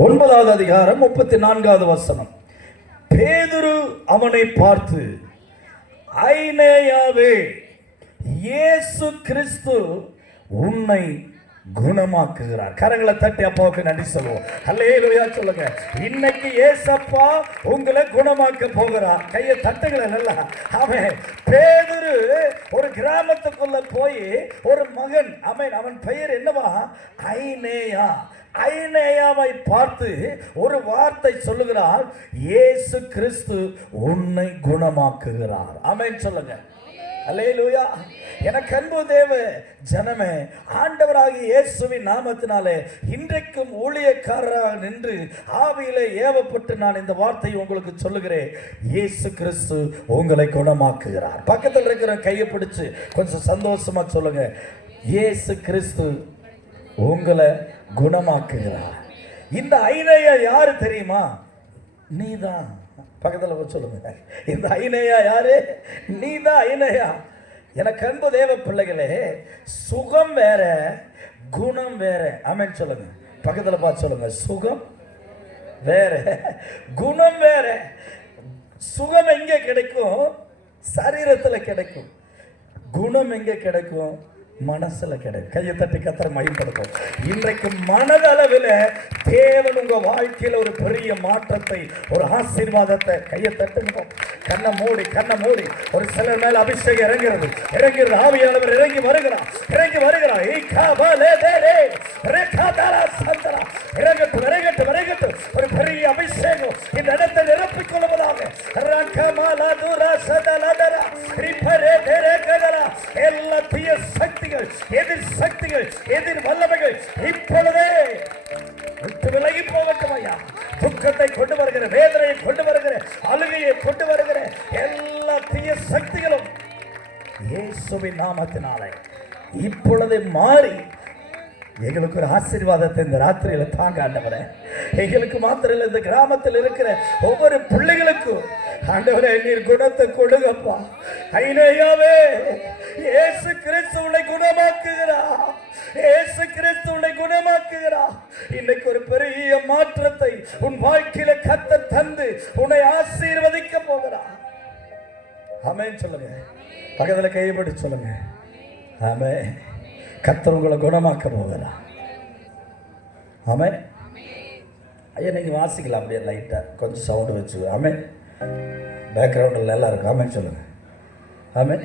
9வது அதிகாரம் 34வது வசனம். பேதுரு அவனை பார்த்து, ஐனேயாவே, இயேசு கிறிஸ்து உன்னை குணமாக்குகிறார். கரங்களை தட்டி அப்பாவுக்கு நன்றி சொல்லுவோம். அல்லேலூயா சொல்லுங்க. இன்னைக்கு ஏசப்பா உங்களை குணமாக்க போகிறார். கையை தட்டுகளை நல்லா. அவன் பேதுரு ஒரு கிராமத்துக்குள்ள போய் ஒரு மகன், அவன் பெயர் என்னவா? ஐனேயா. ஐனேயாவை பார்த்து ஒரு வார்த்தை சொல்லுகிறார், இயேசு கிறிஸ்து உன்னை குணமாக்குகிறார். ஆமென் சொல்லுங்க. அல்லேலூயா. எனக்கு அன்பு தேவ ஜனமே, ஆண்டவராகிய இயேசுவின் நாமத்தினாலே இன்றைக்கும் ஊழியக்காரராக நின்று ஆவியிலே ஏவப்பட்டு நான் இந்த வார்த்தையை உங்களுக்கு சொல்லுகிறேன். இயேசு கிறிஸ்து உங்களை குணமாக்குகிறார். பக்கத்தில் இருக்கிற கையை பிடிச்சு கொஞ்சம் சந்தோஷமா சொல்லுங்க, இயேசு கிறிஸ்து உங்களை குணமாக்குகிறார். இந்த ஐனேயா யாரு தெரியுமா? நீதான். பக்கத்தில் சொல்லுங்க, இந்த ஐனேயா யாரு? நீதான் ஐனேயா. எனக்கு அன்பு தேவ பிள்ளைகளே, சுகம் வேற, குணம் வேற. ஆமென் சொல்லுங்க. பக்கத்தில் பார்த்து சொல்லுங்க, சுகம் வேற, குணம் வேற. சுகம் எங்கே கிடைக்கும்? சரீரத்தில் கிடைக்கும். குணம் எங்கே கிடைக்கும்? மனசுல கிடைக்கும். கையை தட்டி கத்தரை மையப்படுத்தும். இன்றைக்கு மனதளவில் தேவன் உங்க வாழ்க்கையில் ஒரு பெரிய மாற்றத்தை, ஒரு ஆசீர்வாதத்தை, கையை தட்டுங்க. கண்ணை மூடி ஒரு சிலர் மேல அபிஷேகம் இறங்குறது. ஆவியானவர் இறங்கி வருகிறார். இறங்கட்டும். ஒரு பெரிய அபிஷேகம் இந்த இடத்தை நிரப்பிக் கொள்வதாக. எல்லா தீய சக்திகள், எதிர் சக்திகள், எதிர் வல்லமைகள் இப்பொழுதே விட்டு விலகி போகட்டும் ஐயா. துக்கத்தை கொண்டு வருகிற, வேதனையை கொண்டு வருகிற, அழுகையை கொண்டு வருகிற எல்லா தீய சக்திகளும் இயேசுவின் நாமத்தினாலே இப்பொழுது மாறி எங்களுக்கு ஒரு ஆசீர்வாதத்தை இந்த ராத்திரியில தாங்க ஆண்டவரே. எங்களுக்கு மாத்திரம் இல்லை, இந்த கிராமத்தில் இருக்கிற ஒவ்வொரு பிள்ளைகளுக்கும் ஆண்டவரே நீர் குணத்தை கொடுங்கப்பா. ஐனேயாவே, இயேசு கிறிஸ்துவை குணமாக்குகிறார். இயேசு கிறிஸ்துவை குணமாக்குகிறார். இன்னைக்கு ஒரு பெரிய மாற்றத்தை உன் வாழ்க்கையில கர்த்தர் தந்து உன்னை ஆசீர்வதிக்க போகிறார். ஆமென் சொல்லுங்க. பக்கத்துல கையப்படி சொல்லுங்க, ஆமென். கர்த்தர் உங்களை குணமாக்க போகிறார். ஆமென். ஐயா நீங்கள் வாசிக்கலாம் அப்படியே லைட்டாக கொஞ்சம் சவுண்டு வச்சு. ஆமென். பேக்ரவுண்டில் நல்லா இருக்கு. ஆமென் சொல்லுங்க. ஆமென்.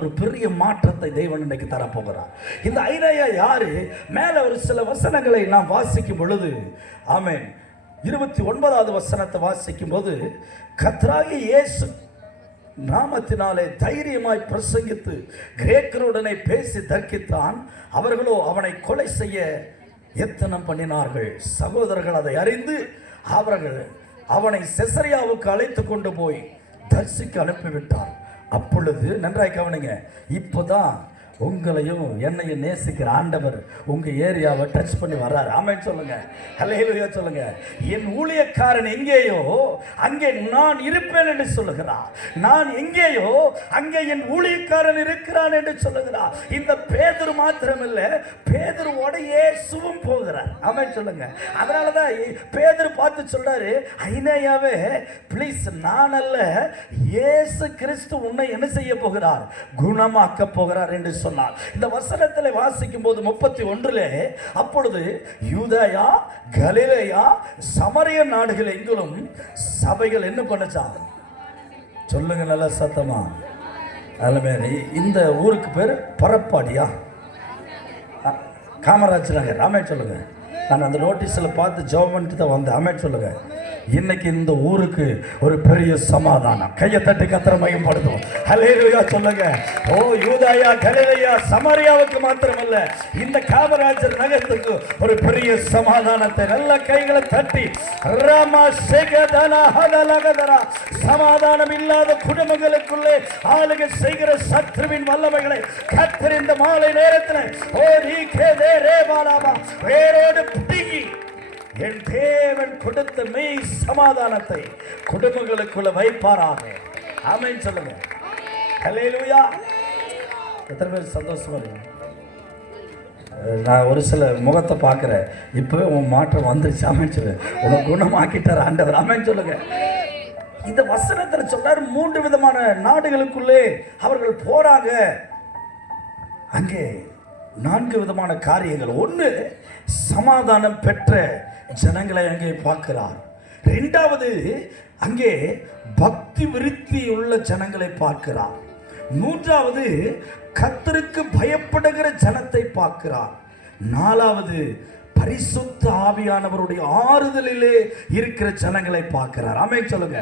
ஒரு பெரிய மாற்றத்தை தேவன் இன்னைக்கு தரப்போகிறார். இந்த ஐனேயா யாரு? மேல ஒரு சில வசனங்களை நாம் வாசிக்கும் பொழுது, ஆமென், 29வது வசனத்தை வாசிக்கும் போது, கர்த்தராகிய இயேசு நாமத்தினாலே தைரியமாய் பிரசங்கித்து கிரேக்கருடனே பேசி தர்க்கித்தான். அவர்களோ அவனை கொலை செய்ய எத்தனம் பண்ணினார்கள். சகோதரர்கள் அதை அறிந்து அவர்கள் அவனை செசரியாவுக்கு அழைத்து கொண்டு போய் தர்சிக்கு அனுப்பிவிட்டார். அப்பொழுது நன்றாய் கவனிங்க, இப்போதான் உங்களையும் என்னையும் நேசிக்கிற ஆண்டவர் உங்க ஏரியாவை டச் பண்ணி வர்றாரு. ஆமென் சொல்லுங்க. ஹல்லேலூயா சொல்லுங்க. என் ஊழியக்காரன் எங்கேயோ அங்கே நான் இருப்பேன் என்று சொல்லுகிறார். நான் எங்கேயோ அங்கே என் ஊழியக்காரன் இருக்கிறான் என்று சொல்லுகிறார். இந்த பேதுரு மாத்திரமில்ல, பேதுருவோட இயேசுவும் போகிறார். ஆமென் சொல்லுங்க. அதனாலதான் பேதுரு பார்த்து சொல்றாரு, ஐனேயாவே ப்ளீஸ், நான் அல்ல, இயேசு கிறிஸ்து உன்னை என்ன செய்ய போகிறார்? குணமாக்க போகிறார் என்று சொன்னார். இந்த வசனத்தில் வாசிக்கும் போது 31 அப்பொழுது யூதேயா, கலிலேயா, சமரிய நாடுகள் எங்கிலும் சபைகள் என்ன பண்ணச்சாங்க? சொல்லுங்க நல்ல சத்தமா. இந்த ஊருக்கு பேர் பரப்பாடியா? காமராஜ் நகர். ஆமென் சொல்லுங்க. நான் அந்த நோட்டீஸில் பார்த்து ஜெபம் பண்ணிட்டு தான் வந்தேன். ஆமென் சொல்லுங்க. இன்னைக்கு இந்த ஊருக்கு ஒரு பெரிய சமாதானம். கையை தட்டி கர்த்தரை மகிமைப்படுத்தும். ஹல்லேலூயா சொல்லுங்க. ஓ யூதேயா, கலிலேயா, சமாரியாவுக்கு மாத்திரமல்ல, இந்த காமராஜர் நகரத்துக்கு ஒரு பெரிய சமாதானத்தை நல்ல கைகளை தட்டி சமாதானம் இல்லாத குடும்பங்களுக்குள்ளே ஆளுகை செய்கிற சத்ருவின் வல்லமைகளை கர்த்தர் இந்த மாலை நேரத்தில் வேரோடு பிடுங்கி என் தேவன் கொடுத்த மெய் சமாதானத்தை குடும்பங்களுக்குள்ள வைப்பாராக. ஆமென் சொல்லுங்க. ஹல்லேலூயா. எத்தனை பேர் சந்தோஷமா இருக்கு? நான் ஒரு சில முகத்தை பார்க்குறேன். இப்போவே உன் மாற்றம் வந்துருச்சு. ஆமென் சொல்லு. உனக்கு குணமாக்கிட்டார் ஆண்டவர். ஆமென் சொல்லுங்க. இந்த வசனத்தில் சொல்றார், 3 விதமான நாடுகளுக்குள்ளே அவர்கள் போறாங்க. அங்கே 4 விதமான காரியங்கள். ஒன்று, சமாதானம் பெற்ற ஜனங்களை அங்கே பார்க்கிறார். 2வது, அங்கே பக்தி விருத்தி உள்ள ஜனங்களை பார்க்கிறார். 3வது, கர்த்தருக்கு பயப்படுகிற ஜனத்தை பார்க்கிறார். 4வது, பரிசுத்த ஆவியானவருடைய ஆறுதலிலே இருக்கிற ஜனங்களை பார்க்கிறார். ஆமென் சொல்லுங்க.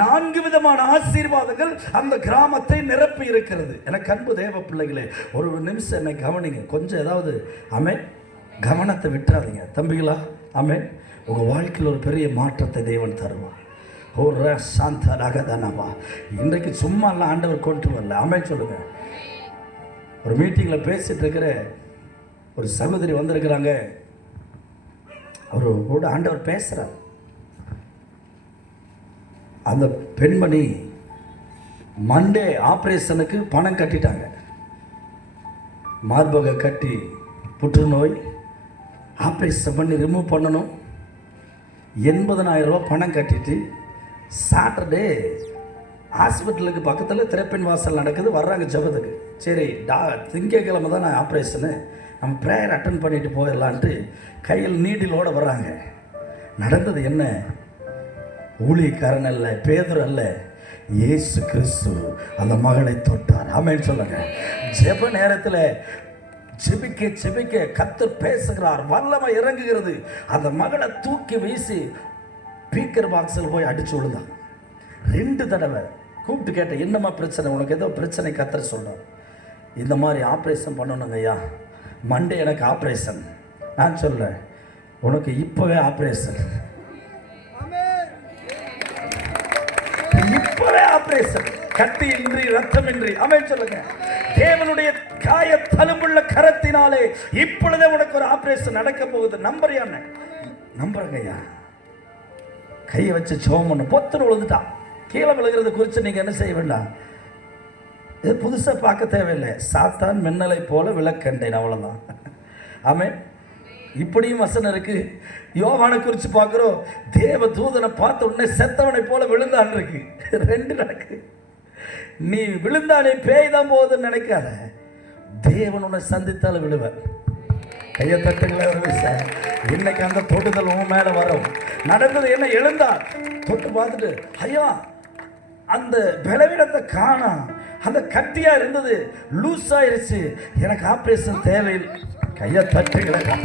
4 விதமான ஆசீர்வாதங்கள் அந்த கிராமத்தை நிரப்பி இருக்கிறது. எனக்கு அன்பு தேவ பிள்ளைகளே, ஒரு நிமிஷம் என்னை கவனிங்க. கொஞ்சம் ஏதாவது ஆமென் கவனத்தை விட்டுறாதீங்க தம்பிகளா. ஆமென். உங்க வாழ்க்கையில் ஒரு பெரிய மாற்றத்தை தேவன் தருவார். ஒரு சாந்த ரகதனவா. இன்றைக்கு சும்மா எல்லாம் ஆண்டவர் கொண்டு வரல. ஆமென் சொல்லுங்க. ஒரு மீட்டிங்கில் பேசிட்டு இருக்கிற ஒரு சகோதரி வந்திருக்கிறாங்க. அவரோட ஆண்டவர் பேசுகிறார். அந்த பெண்மணி மண்டே ஆப்ரேஷனுக்கு பணம் கட்டிட்டாங்க. மார்பக கட்டி புற்றுநோய் ஆப்ரேஷன் பண்ணி ரிமூவ் பண்ணணும். 80,000 ரூபா பணம் கட்டிட்டு சாட்டர்டே ஹாஸ்பிட்டலுக்கு பக்கத்தில் திறப்பின் வாசல் நடக்குது. வர்றாங்க ஜபத்துக்கு. சரி, திங்கக்கிழமை தான் நான் ஆப்ரேஷனு, நம்ம ப்ரேயர் அட்டன் பண்ணிட்டு போயிடலான்ட்டு கையில் நீடிலோடு வர்றாங்க. நடந்தது என்ன? ஊழியக்காரன் அல்ல, பேதுரு அல்ல, இயேசு கிறிஸ்து அந்த மகளை தொட்டார். ஆமென் சொல்லுங்க. ஜெப நேரத்தில் ஜெபிக்க ஜெபிக்க கர்த்தர் பேசுகிறார். வல்லமை இறங்குகிறது. அந்த மகளை தூக்கி வீசி ஸ்பீக்கர் பாக்ஸில் போய் அடிச்சு விழுந்தான். 2 தடவை கூப்பிட்டு கேட்டேன், என்னம்மா பிரச்சனை? உனக்கு ஏதோ பிரச்சனை கர்த்தர் சொல்கிறார். இந்த மாதிரி ஆப்ரேஷன் பண்ணணுங்க ஐயா, மண்டே எனக்கு ஆப்ரேஷன். நான் சொல்கிறேன், உனக்கு இப்போவே ஆப்ரேஷன், இப்போவே ஆப்ரேஷன், கட்டியின்றி ரத்தமின்றி. ஆமென் சொல்லுங்க. தேவனுடைய காய தழும்புள்ள கரத்தினாலே இப்பொழுதே உனக்கு ஒரு ஆப்ரேஷன் நடக்க போகுது. நம்புறியான்னு? நம்புறங்க ஐயா. கையை வச்சு சோம் பண்ண பொத்துன்னு விழுந்துட்டான். கீழே விழுகிறது குறித்து நீங்கள் என்ன செய்ய வேண்டாம். இது புதுசாக பார்க்க தேவையில்லை. சாத்தான் மின்னலை போல விளக்கண்டேன், அவ்வளோதான். ஆமென். இப்படியும் வசனம் இருக்கு. யோவானை குறித்து பார்க்குறோம், தேவ தூதனை பார்த்த உடனே செத்தவனை போல விழுந்தான் இருக்கு. 2 நடக்கு. நீ விழுந்தானே பேய் தான் போகுதுன்னு நினைக்காத. தேவன் உன்னை சந்தித்தாலும் விழுவ. கையை தட்டுங்களே ஒரு விஷயம். இன்னைக்கு அந்த தொடுதல் உன் மேலே வரும். நடந்தது என்ன? எழுந்தார், தொட்டு பார்த்துட்டு, ஐயா அந்த பலவீனத்தை காணா, அந்த கட்டியா இருந்தது லூஸ் ஆயிருச்சு, எனக்கு ஆப்ரேஷன் தேவையில்லை. கையை தட்டுங்களே.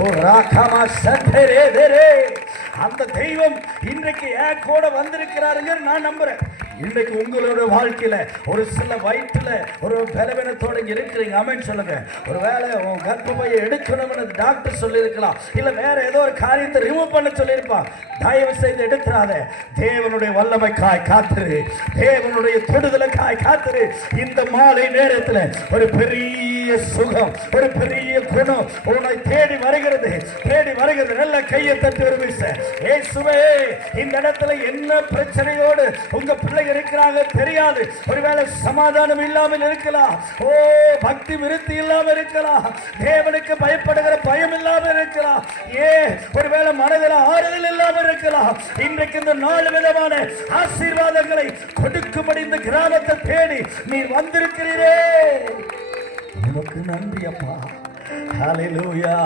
ஓ ராகமா சதரே. அந்த தெய்வம் இன்றைக்கு ஏன் கூட வந்திருக்கிறாருங்க. நான் நம்புறேன். இன்றைக்கு உங்களோட வாழ்க்கையில ஒரு சில வயிற்றுல ஒரு பலவீனத்தோட இருக்கிறீங்க. ஆமென் சொல்லுங்க. ஒரு வேளை உன் கர்ப்பப்பையை எடுக்கணும்னு டாக்டர் சொல்லியிருக்கலாம், இல்ல வேற ஏதோ ஒரு காரியத்தை ரிமூவ் பண்ண சொல்லியிருப்பான். தயவு செய்து எடுத்துறாத. தேவனுடைய வல்லமைக்காய் காத்துரு, தேவனுடைய தொடுதலுக்காய் காத்துரு. இந்த மாலை நேரத்தில் ஒரு பெரிய சுகம், ஒரு பெரிய குணம் உன்னை தேடி வருகிறது, தேடி வருகிறது. நல்ல கையை தட்டி ஒரு வீச. இயேசுவே, இந்த இடத்துல என்ன பிரச்சனையோடு உங்க பிள்ளைகள் இருக்கிறாங்க தெரியாது. ஒருவேளை சமாதானம் இல்லாமல் இருக்கலாம். ஓ பக்தி விருத்தி இல்லாமல் இருக்கலாம். தேவனுக்கு பயப்படுகிற பயம் இல்லாமல் இருக்கலாம். ஒருவேளை மனதில் ஆறுதல் இல்லாமல் இருக்கலாம். இன்றைக்கு இந்த 4 விதமான ஆசீர்வாதங்களை கொடுக்கும்படி இந்த கிராமத்தை தேடி நீ வந்திருக்கிறீரே. உனக்கு நன்றி அப்பா. ஹல்லேலூயா.